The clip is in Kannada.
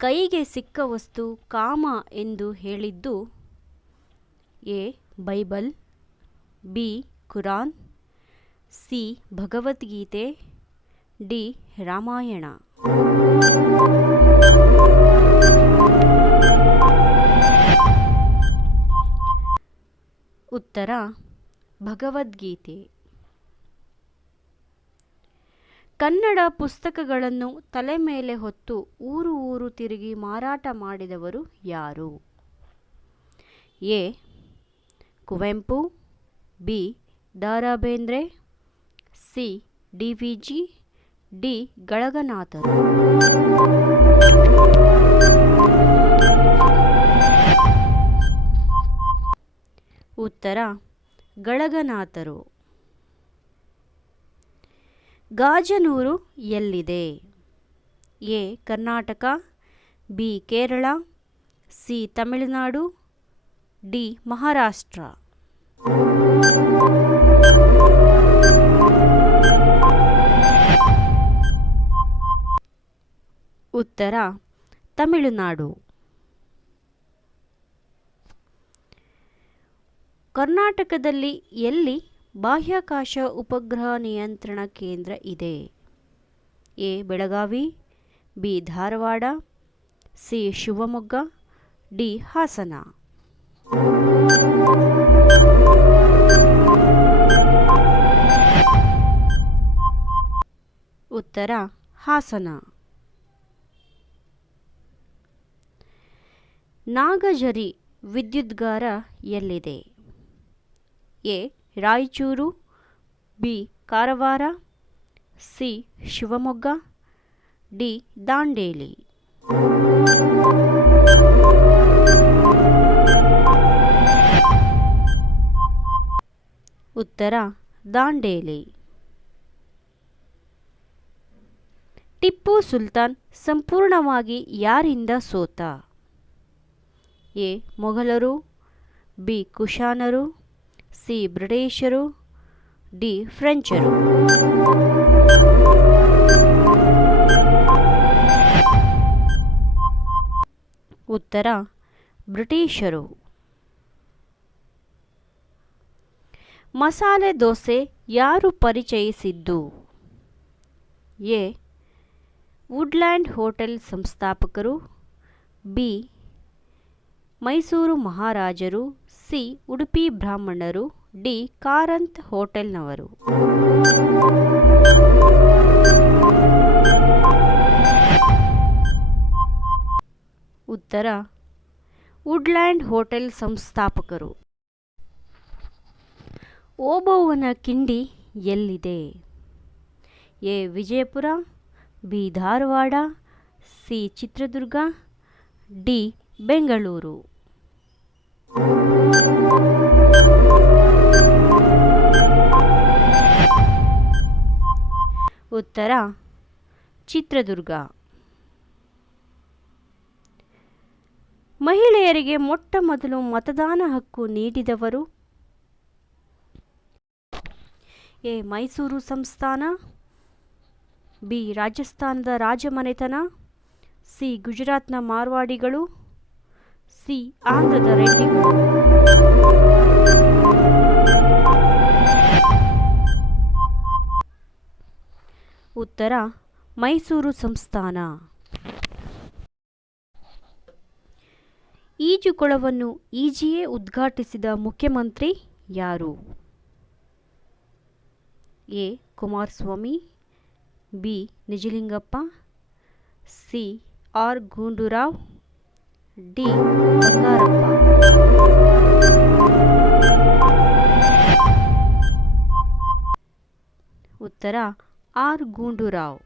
ಕೈಗೆ ಸಿಕ್ಕ ವಸ್ತು ಕಾಮ ಎಂದು ಹೇಳಿದ್ದು A. Bible, B. Quran, C. Bhagavad Gita, D. Ramayana. ಉತ್ತರ ಭಗವದ್ಗೀತೆ. ಕನ್ನಡ ಪುಸ್ತಕಗಳನ್ನು ತಲೆ ಮೇಲೆ ಹೊತ್ತು ಊರು ಊರು ತಿರುಗಿ ಮಾರಾಟ ಮಾಡಿದವರು ಯಾರು? A. Kuvempu, B. Da. Ra Bendre, C. D. V. G, D. ಗಳಗನಾಥರು. ಉತ್ತರ ಗಳಗನಾಥರು. ಗಾಜನೂರು ಎಲ್ಲಿದೆ? A. Karnataka, B. Kerala, C. Tamil Nadu, D. Maharashtra. ಉತ್ತರ ತಮಿಳುನಾಡು. ಕರ್ನಾಟಕದಲ್ಲಿ ಎಲ್ಲಿ ಬಾಹ್ಯಾಕಾಶ ಉಪಗ್ರಹ ನಿಯಂತ್ರಣ ಕೇಂದ್ರ ಇದೆ? A. Belagavi, B. Dharwad, C. Shivamogga, D. Hassan. ಉತ್ತರ ಹಾಸನ. ನಾಗಜರಿ ವಿದ್ಯುದ್ಗಾರ ಎಲ್ಲಿದೆ? A. Raichur, B. Karwar, C. Shivamogga, D. Dandeli. ಉತ್ತರ ದಾಂಡೇಲಿ. ಟಿಪ್ಪು ಸುಲ್ತಾನ್ ಸಂಪೂರ್ಣವಾಗಿ ಯಾರಿಂದ ಸೋತ? ಎ. ಮೊಘಲರು, ಬಿ. ಕುಶಾನರು, ಸಿ. ಬ್ರಿಟಿಷರು, ಡಿ. ಫ್ರೆಂಚರು. ಉತ್ತರ ಬ್ರಿಟಿಷರು. ಮಸಾಲೆ ದೋಸೆ ಯಾರು ಪರಿಚಯಿಸಿದ್ದು? ಎ. ವುಡ್ಲ್ಯಾಂಡ್ ಹೋಟೆಲ್ ಸಂಸ್ಥಾಪಕರು, ಬಿ. ಮೈಸೂರು ಮಹಾರಾಜರು, ಸಿ. ಉಡುಪಿ ಬ್ರಾಹ್ಮಣರು, ಡಿ. ಕಾರಂತ್ ಹೋಟೆಲ್ನವರು. ಉತ್ತರ ವುಡ್ಲ್ಯಾಂಡ್ ಹೋಟೆಲ್ ಸಂಸ್ಥಾಪಕರು. ಓಬವ್ವನ ಕಿಂಡಿ ಎಲ್ಲಿದೆ? A. Vijayapura, B. Dharwad, C. Chitradurga, D. Bengaluru. ಉತ್ತರ ಚಿತ್ರದುರ್ಗ. ಮಹಿಳೆಯರಿಗೆ ಮೊಟ್ಟ ಮೊದಲು ಮತದಾನ ಹಕ್ಕು ನೀಡಿದವರು? ಎ. ಮೈಸೂರು ಸಂಸ್ಥಾನ, ಬಿ. ರಾಜಸ್ಥಾನದ ರಾಜಮನೆತನ, ಸಿ. ಗುಜರಾತ್ನ ಮಾರ್ವಾಡಿಗಳು, ಸಿ. ಆಂಧ್ರದ ರೆಡ್ಡಿಗಳು. ಉತ್ತರ ಮೈಸೂರು ಸಂಸ್ಥಾನ. ಈಜುಕೊಳವನ್ನು ಈಜಿಯೇ ಉದ್ಘಾಟಿಸಿದ ಮುಖ್ಯಮಂತ್ರಿ ಯಾರು? A. Kumaraswamy, B. Nijalingappa, C. R. Gundu Rao, D. Bangarappa. ಉತ್ತರ ಆರ್. ಗುಂಡೂರಾವ್.